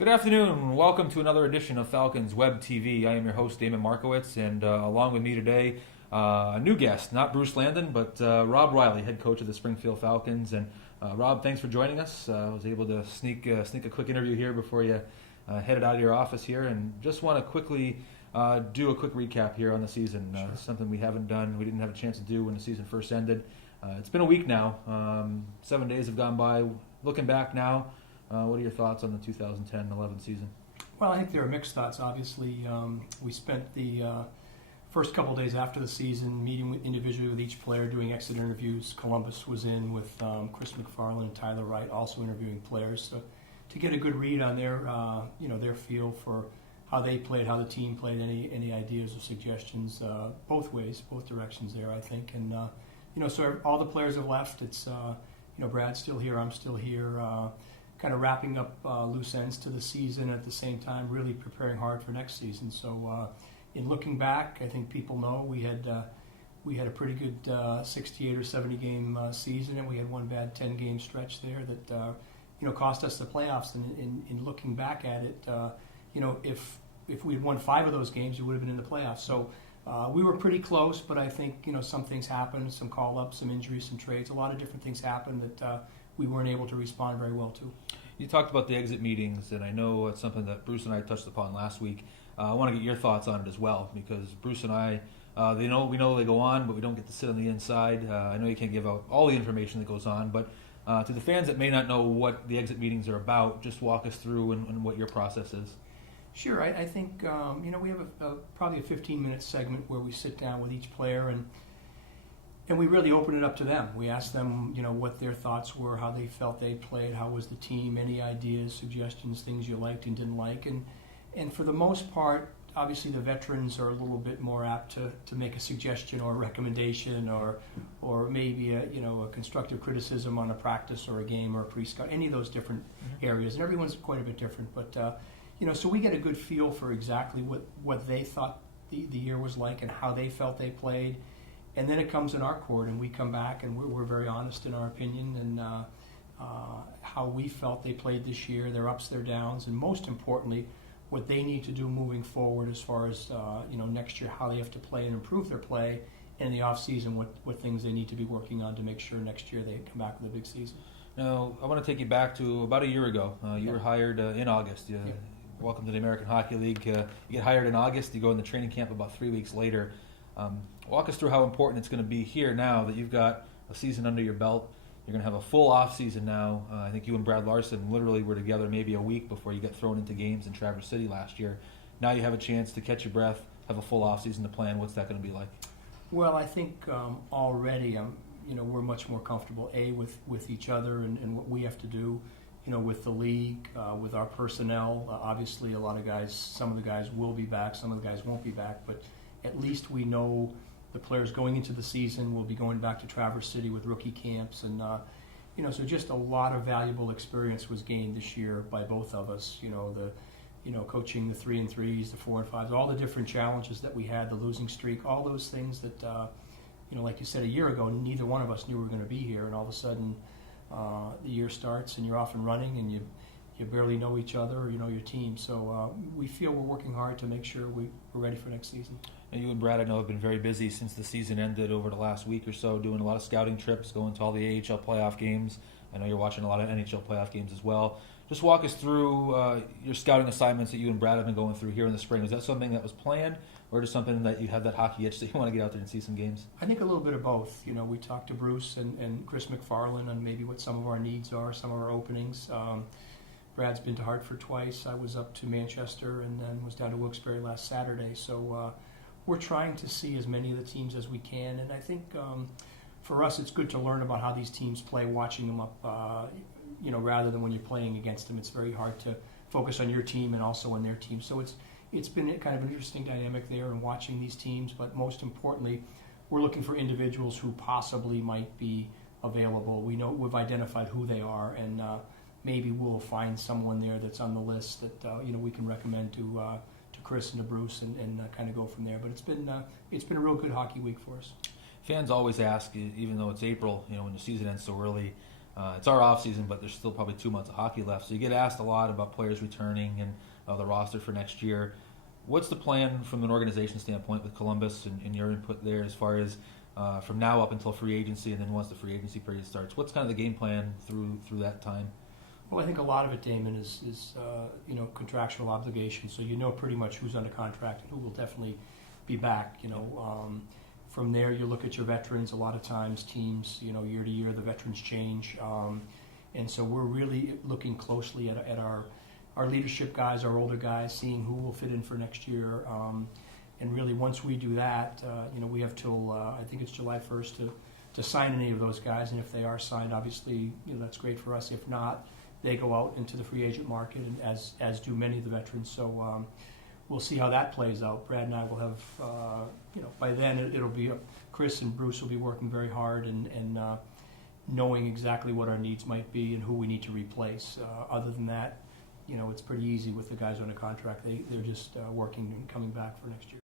Good afternoon, and welcome to another edition of Falcons Web TV. I am your host, Damon Markowitz, and along with me today, a new guest, not Bruce Landon, but Rob Riley, head coach of the Springfield Falcons. And Rob, thanks for joining us. I was able to sneak a quick interview here before you headed out of your office here, and just want to quickly do a quick recap here on the season. Sure. Something we haven't done, we didn't have a chance to do when the season first ended. It's been a week now. 7 days have gone by. Looking back now, what are your thoughts on the 2010-11 season? Well, I think there are mixed thoughts. Obviously, we spent the first couple of days after the season meeting individually with each player, doing exit interviews. Columbus was in with Chris McFarland and Tyler Wright, also interviewing players, so to get a good read on their feel for how they played, how the team played, any ideas or suggestions, both ways, both directions there, I think. And so all the players have left. It's Brad's still here, I'm still here. Kind of wrapping up loose ends to the season at the same time, really preparing hard for next season. So, in looking back, I think people know we had a pretty good 68 or 70 game season, and we had one bad 10 game stretch there that cost us the playoffs. And in looking back at it, if we had won 5 of those games, we would have been in the playoffs. So. We were pretty close, but I think some things happened, some call-ups, some injuries, some trades. A lot of different things happened that we weren't able to respond very well to. You talked about the exit meetings, and I know it's something that Bruce and I touched upon last week. I want to get your thoughts on it as well, because Bruce and I, we know they go on, but we don't get to sit on the inside. I know you can't give out all the information that goes on, but to the fans that may not know what the exit meetings are about, just walk us through and what your process is. Sure. I think we have probably a 15-minute segment where we sit down with each player and we really open it up to them. We ask them, what their thoughts were, how they felt they played, how was the team, any ideas, suggestions, things you liked and didn't like. And for the most part, obviously the veterans are a little bit more apt to make a suggestion or a recommendation or maybe a constructive criticism on a practice or a game or a pre-scout, any of those different areas. And everyone's quite a bit different, but so we get a good feel for exactly what they thought the year was like and how they felt they played. And then it comes in our court, and we come back, and we're very honest in our opinion and how we felt they played this year, their ups, their downs, and most importantly, what they need to do moving forward as far as next year, how they have to play and improve their play, and in the off season, what things they need to be working on to make sure next year they come back with a big season. Now, I want to take you back to about a year ago. You were hired in August. Welcome to the American Hockey League. You get hired in August. You go in the training camp about 3 weeks later. Walk us through how important it's going to be here now that you've got a season under your belt. You're going to have a full off season now. I think you and Brad Larson literally were together maybe a week before you got thrown into games in Traverse City last year. Now you have a chance to catch your breath, have a full off season to plan. What's that going to be like? Well, I think already we're much more comfortable with each other and what we have to do. With the league, with our personnel, obviously a lot of guys, some of the guys will be back, some of the guys won't be back, but at least we know the players going into the season will be going back to Traverse City with rookie camps, and so just a lot of valuable experience was gained this year by both of us. Coaching the 3 and 3s, the 4 and 5s, all the different challenges that we had, the losing streak, all those things that like you said a year ago, neither one of us knew we were going to be here, and all of a sudden the year starts and you're off and running and you barely know each other or your team. So we feel we're working hard to make sure we're ready for next season. And you and Brad, I know, have been very busy since the season ended over the last week or so, doing a lot of scouting trips, going to all the AHL playoff games. I know you're watching a lot of NHL playoff games as well. Just walk us through your scouting assignments that you and Brad have been going through here in the spring. Was that something that was planned, or just something that you have that hockey itch that you want to get out there and see some games? I think a little bit of both. We talked to Bruce and Chris McFarland on maybe what some of our needs are, some of our openings. Brad's been to Hartford twice. I was up to Manchester and then was down to Wilkes-Barre last Saturday. So we're trying to see as many of the teams as we can. And I think for us it's good to learn about how these teams play, watching them up, rather than when you're playing against them. It's very hard to focus on your team and also on their team. So it's been kind of an interesting dynamic there in watching these teams. But most importantly, we're looking for individuals who possibly might be available. We know we've identified who they are, and maybe we'll find someone there that's on the list that we can recommend to Chris and to Bruce and kind of go from there. But it's been a real good hockey week for us. Fans always ask, even though it's April, when the season ends so early, It's our off season, but there's still probably 2 months of hockey left. So you get asked a lot about players returning and the roster for next year. What's the plan from an organization standpoint with Columbus and your input there as far as from now up until free agency, and then once the free agency period starts? What's kind of the game plan through that time? Well, I think a lot of it, Damon, is contractual obligations. So you know pretty much who's under contract and who will definitely be back. From there, you look at your veterans. A lot of times, teams, year to year, the veterans change, and so we're really looking closely at our leadership guys, our older guys, seeing who will fit in for next year. And really, once we do that, we have till I think it's July 1st to sign any of those guys. And if they are signed, obviously, that's great for us. If not, they go out into the free agent market, and as do many of the veterans. So we'll see how that plays out. Brad and I will have, by then it'll be Chris and Bruce will be working very hard and knowing exactly what our needs might be and who we need to replace. Other than that, it's pretty easy with the guys on a contract. They're just working and coming back for next year.